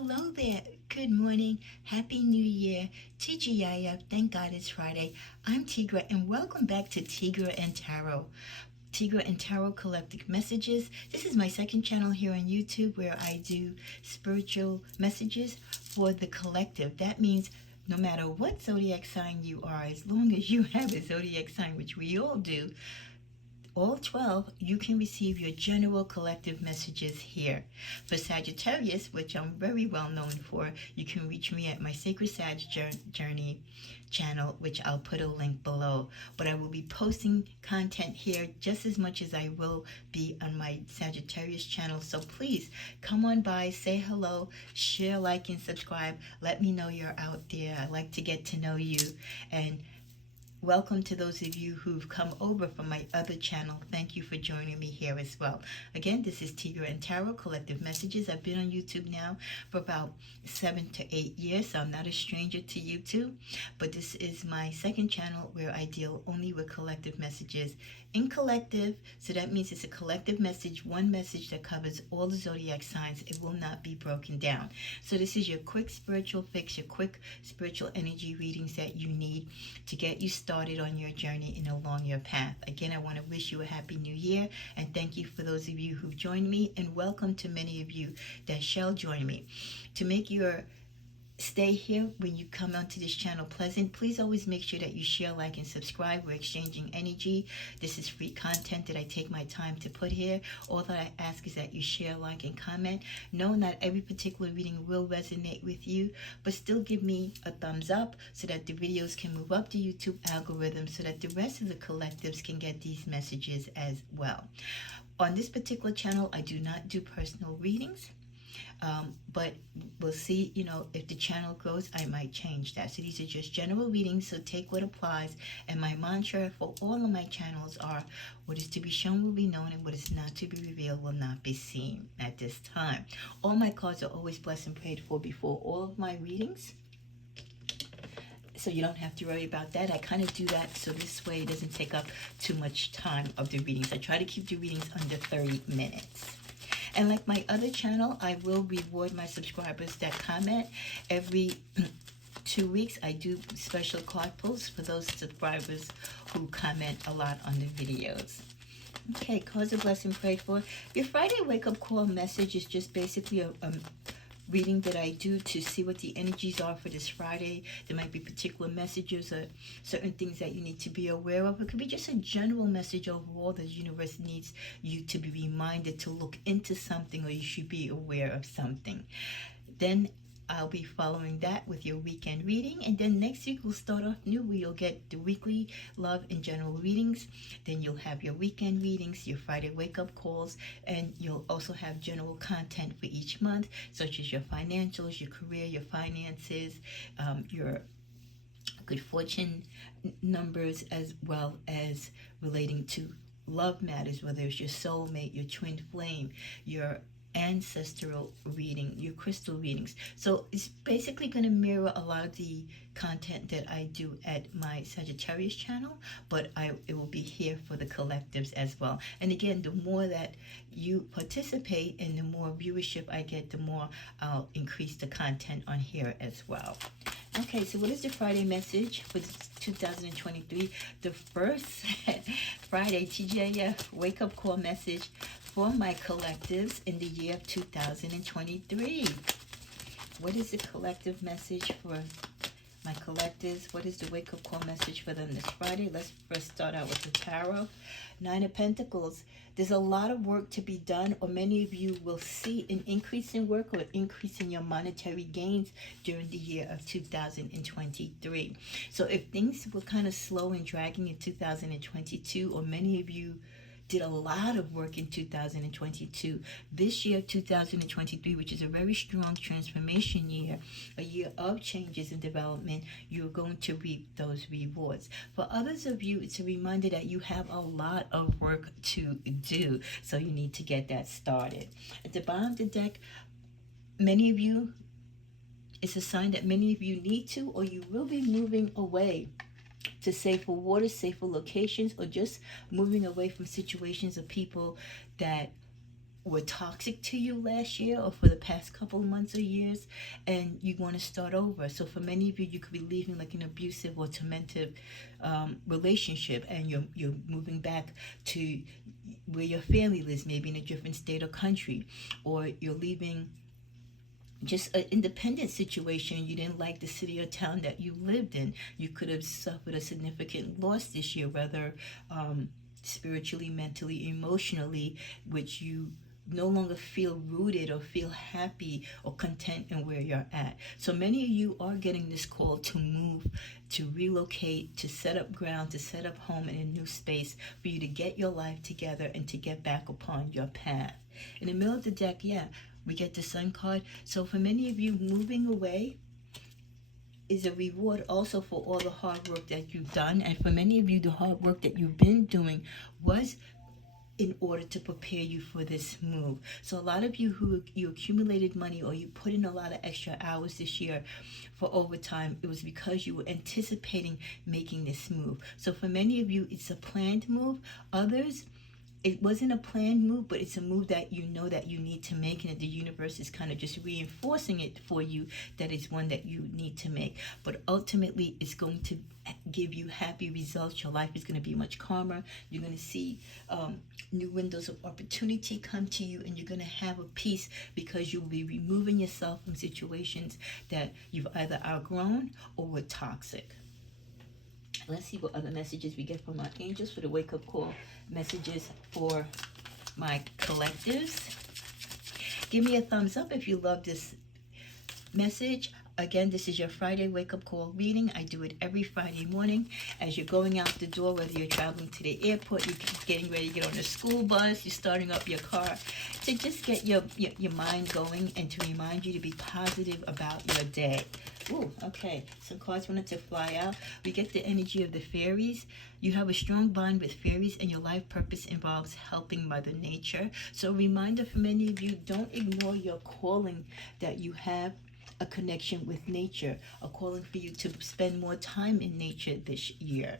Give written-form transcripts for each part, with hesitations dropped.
hello there. Good morning. Happy New Year. TGIF. Thank God it's Friday. I'm Tigra, and welcome back to Tigra and Tarot. Tigra and Tarot Collective Messages. This is my second channel here on YouTube where I do spiritual messages for the collective. That means no matter what zodiac sign you are, as long as you have a zodiac sign, which we all do, all 12, you can receive your general collective messages here. For Sagittarius, which I'm very well known for, you can reach me at my Sacred Sag Journey channel, which I'll put a link below. But I will be posting content here just as much as I will be on my Sagittarius channel. So please come on by, say hello, share, like, and subscribe. Let me know you're out there. I like to get to know you. And welcome to those of you who've come over from my other channel. Thank you for joining me here as well. Again, this is Tigra and Tarot Collective Messages. I've been on YouTube now for about 7 to 8 years, so I'm not a stranger to YouTube. But this is my second channel where I deal only with collective messages in collective. So that means it's a collective message, one message that covers all the zodiac signs. It will not be broken down. So this is your quick spiritual fix, your quick spiritual energy readings that you need to get you started on your journey and along your path. Again, I want to wish you a happy new year, and thank you for those of you who've joined me, and welcome to many of you that shall join me. To make your stay here when you come onto this channel pleasant, please always make sure that you share, like, and subscribe. We're exchanging energy. This is free content that I take my time to put here. All that I ask is that you share, like, and comment. Know not every particular reading will resonate with you, but still give me a thumbs up so that the videos can move up the YouTube algorithm so that the rest of the collectives can get these messages as well. On this particular channel, I do not do personal readings. But we'll see, if the channel grows, I might change that. So these are just general readings, so take what applies. And my mantra for all of my channels are, what is to be shown will be known, and what is not to be revealed will not be seen at this time. All my cards are always blessed and prayed for before all of my readings, so you don't have to worry about that. I kind of do that so this way it doesn't take up too much time of the readings. I try to keep the readings under 30 minutes. And like my other channel, I will reward my subscribers that comment. Every 2 weeks, I do special card pulls for those subscribers who comment a lot on the videos. Okay, cause of blessing prayed for. Your Friday wake-up call message is just basically a reading that I do to see what the energies are for this Friday. There might be particular messages or certain things that you need to be aware of. It could be just a general message overall. The universe needs you to be reminded to look into something, or you should be aware of something. Then I'll be following that with your weekend reading, and then next week we'll start off new. You'll get the weekly love and general readings, then you'll have your weekend readings, your Friday wake-up calls, and you'll also have general content for each month, such as your financials, your career, your finances, your good fortune numbers, as well as relating to love matters, whether it's your soulmate, your twin flame, your ancestral reading, your crystal readings. So it's basically going to mirror a lot of the content that I do at my Sagittarius channel, but it will be here for the collectives as well. And again, the more that you participate and the more viewership I get, the more I'll increase the content on here as well. Okay, so what is the Friday message for 2023? The first Friday TGIF wake-up call message for my collectives in the year of 2023. What is the collective message for my collectives? What is the wake-up call message for them this Friday? Let's first start out with the tarot. 9 of Pentacles. There's a lot of work to be done, or many of you will see an increase in work or increase in your monetary gains during the year of 2023. So if things were kind of slow and dragging in 2022, or many of you did a lot of work in 2022. This year, 2023, which is a very strong transformation year, a year of changes and development, you're going to reap those rewards. For others of you, it's a reminder that you have a lot of work to do, so you need to get that started. At the bottom of the deck, many of you, it's a sign that many of you need to, or you will be moving away to safer waters, safer locations, or just moving away from situations of people that were toxic to you last year or for the past couple of months or years, and you want to start over. So for many of you, you could be leaving like an abusive or tormentive relationship, and you're moving back to where your family lives, maybe in a different state or country, or you're leaving just an independent situation. You didn't like the city or town that you lived in. You could have suffered a significant loss this year, whether spiritually, mentally, emotionally, which you no longer feel rooted or feel happy or content in where you're at. So many of you are getting this call to move, to relocate, to set up ground, to set up home in a new space for you to get your life together and to get back upon your path. In the middle of the deck, yeah, we get the Sun card. So for many of you, moving away is a reward also for all the hard work that you've done. And for many of you, the hard work that you've been doing was in order to prepare you for this move. So a lot of you who you accumulated money or you put in a lot of extra hours this year for overtime, it was because you were anticipating making this move. So for many of you, it's a planned move. Others, it wasn't a planned move, but it's a move that you know that you need to make, and the universe is kind of just reinforcing it for you that it's one that you need to make. But ultimately, it's going to give you happy results. Your life is going to be much calmer. You're going to see new windows of opportunity come to you, and you're going to have a peace because you'll be removing yourself from situations that you've either outgrown or were toxic. Let's see what other messages we get from our angels for the wake-up call messages for my collectives. Give me a thumbs up if you love this message. Again, this is your Friday wake-up call reading. I do it every Friday morning as you're going out the door, whether you're traveling to the airport, you're getting ready to get on the school bus, you're starting up your car, to just get your mind going and to remind you to be positive about your day. Ooh, okay. Some cards wanted to fly out. We get the energy of the fairies. You have a strong bond with fairies, and your life purpose involves helping Mother Nature. So a reminder for many of you, don't ignore your calling that you have. A connection with nature, a calling for you to spend more time in nature this year.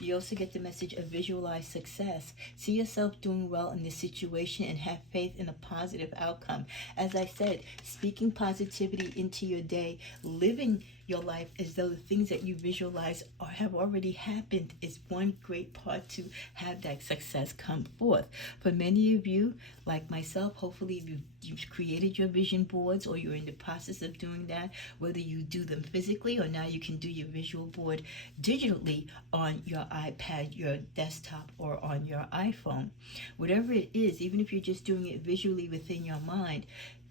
You also get the message of visualize success. See yourself doing well in this situation and have faith in a positive outcome. As I said, speaking positivity into your day, living your life as though the things that you visualize or have already happened is one great part to have that success come forth. For many of you, like myself, hopefully you've created your vision boards or you're in the process of doing that, whether you do them physically or now you can do your visual board digitally on your iPad, your desktop, or on your iPhone. Whatever it is, even if you're just doing it visually within your mind,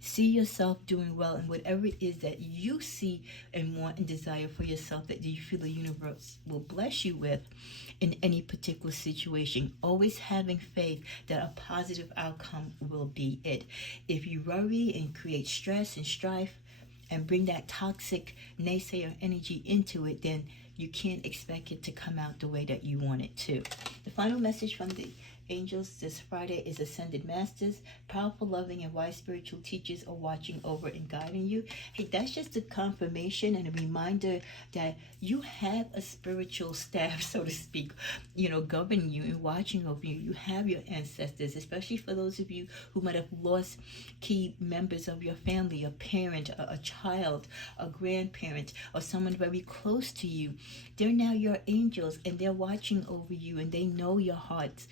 see yourself doing well in whatever it is that you see and want and desire for yourself that you feel the universe will bless you with in any particular situation. Always having faith that a positive outcome will be it. If you worry and create stress and strife and bring that toxic naysayer energy into it, then you can't expect it to come out the way that you want it to. The final message from the angels this Friday is Ascended Masters. Powerful, loving, and wise spiritual teachers are watching over and guiding you. Hey, that's just a confirmation and a reminder that you have a spiritual staff, so to speak, governing you and watching over you. You have your ancestors, especially for those of you who might have lost key members of your family, a parent, a child, a grandparent, or someone very close to you. They're now your angels, and they're watching over you, and they know your hearts.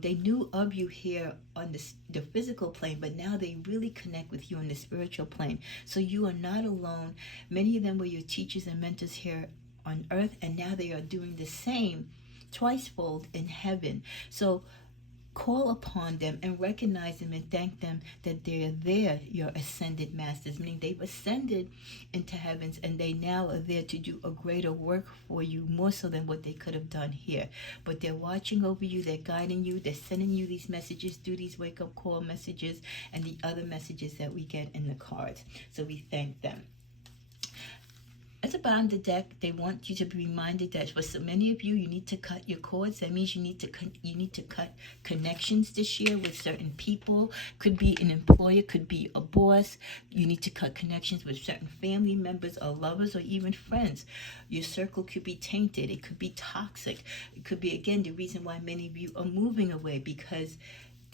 They knew of you here on the physical plane, but now they really connect with you on the spiritual plane. So you are not alone. Many of them were your teachers and mentors here on earth, and now they are doing the same twicefold in heaven. So call upon them and recognize them and thank them that they're there, your ascended masters, meaning they've ascended into heavens and they now are there to do a greater work for you, more so than what they could have done here. But they're watching over you, they're guiding you, they're sending you these messages through these wake-up call messages and the other messages that we get in the cards. So we thank them. At the bottom of the deck, they want you to be reminded that for so many of you, you need to cut your cords. That means you need to cut connections this year with certain people. Could be an employer, could be a boss. You need to cut connections with certain family members or lovers or even friends. Your circle could be tainted. It could be toxic. It could be, again, the reason why many of you are moving away, because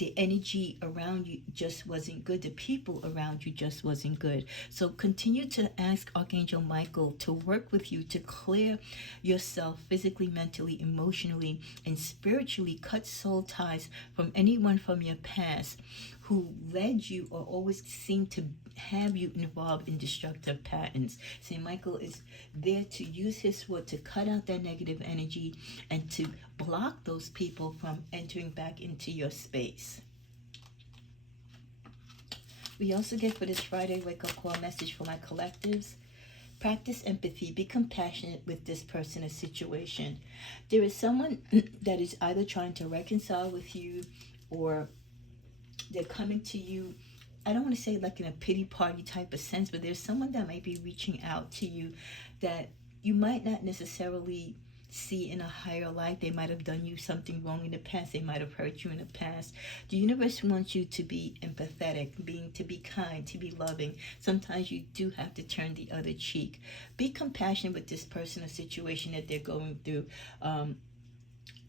the energy around you just wasn't good. The people around you just wasn't good. So continue to ask Archangel Michael to work with you to clear yourself physically, mentally, emotionally, and spiritually. Cut soul ties from anyone from your past who led you or always seemed to have you involved in destructive patterns. Saint Michael is there to use his sword to cut out that negative energy and to block those people from entering back into your space. We also get for this Friday wake-up call message for my collectives. Practice empathy. Be compassionate with this person or situation. There is someone that is either trying to reconcile with you, or they're coming to you, I don't want to say like in a pity party type of sense, but there's someone that might be reaching out to you that you might not necessarily see in a higher light. They might have done you something wrong in the past. They might have hurt you in the past. The universe wants you to be empathetic, to be kind, to be loving. Sometimes you do have to turn the other cheek. Be compassionate with this person or situation that they're going through.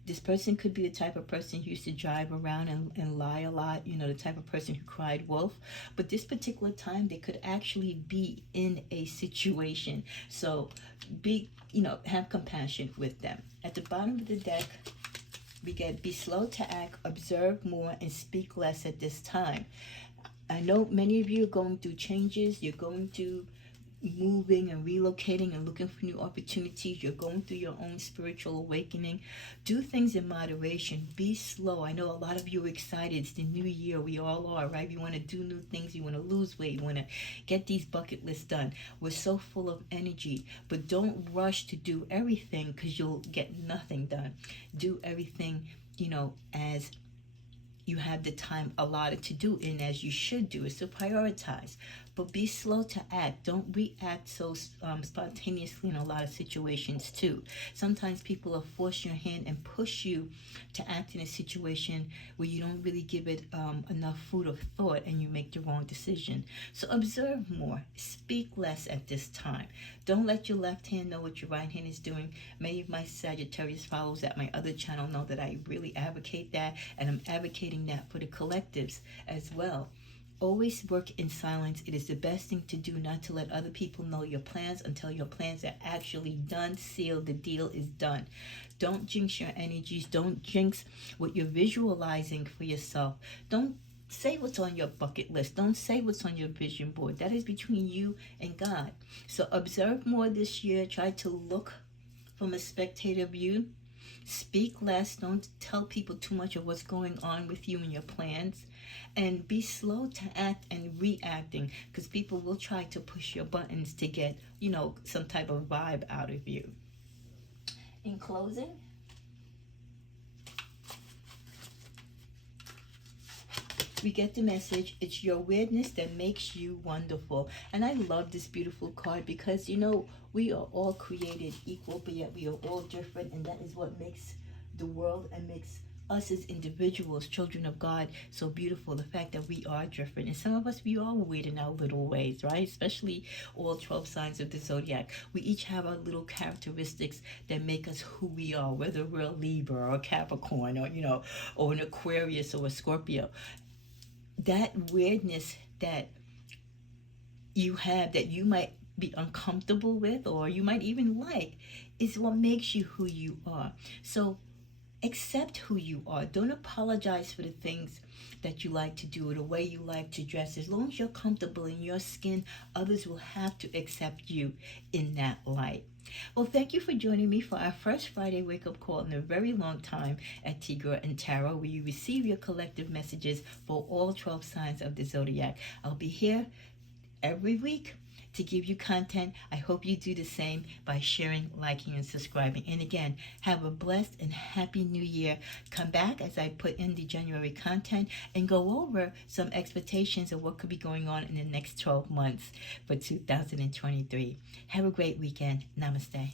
This person could be the type of person who used to drive around and lie a lot, the type of person who cried wolf. But this particular time, they could actually be in a situation. So have compassion with them. At the bottom of the deck, we get be slow to act, observe more, and speak less at this time. I know many of you are going through changes. You're going through moving and relocating and looking for new opportunities. You're going through your own spiritual awakening. Do things in moderation. Be slow. I know a lot of you are excited. It's the new year. We all are, right? We want to do new things. We want to lose weight. We want to get these bucket lists done. We're so full of energy, but don't rush to do everything because you'll get nothing done. Do everything, as you have the time allotted to do and as you should do, is to prioritize. But be slow to act. Don't react so spontaneously in a lot of situations too. Sometimes people will force your hand and push you to act in a situation where you don't really give it enough food of thought, and you make the wrong decision. So observe more. Speak less at this time. Don't let your left hand know what your right hand is doing. Many of my Sagittarius followers at my other channel know that I really advocate that, and I'm advocating that for the collectives as well. Always work in silence. It is the best thing to do, not to let other people know your plans until your plans are actually done, sealed, the deal is done. Don't jinx your energies. Don't jinx what you're visualizing for yourself. Don't say what's on your bucket list. Don't say what's on your vision board. That is between you and God. So observe more this year. Try to look from a spectator view. Speak less. Don't tell people too much of what's going on with you and your plans. And be slow to act and reacting, because people will try to push your buttons to get, some type of vibe out of you. In closing, we get the message. It's your weirdness that makes you wonderful. And I love this beautiful card because, we are all created equal, but yet we are all different. And that is what makes the world and makes us as individuals, children of God, so beautiful. The fact that we are different. And some of us, we are weird in our little ways, right? Especially all 12 signs of the zodiac. We each have our little characteristics that make us who we are, whether we're a Libra or a Capricorn or an Aquarius or a Scorpio. That weirdness that you have, that you might be uncomfortable with, or you might even like, is what makes you who you are. So accept who you are. Don't apologize for the things that you like to do or the way you like to dress. As long as you're comfortable in your skin, others will have to accept you in that light. Well, thank you for joining me for our first Friday wake-up call in a very long time at Tigra and Tarot, where you receive your collective messages for all 12 signs of the zodiac. I'll be here every week to give you content. I hope you do the same by sharing, liking, and subscribing. And again, have a blessed and happy new year. Come back as I put in the January content and go over some expectations of what could be going on in the next 12 months for 2023. Have a great weekend. Namaste.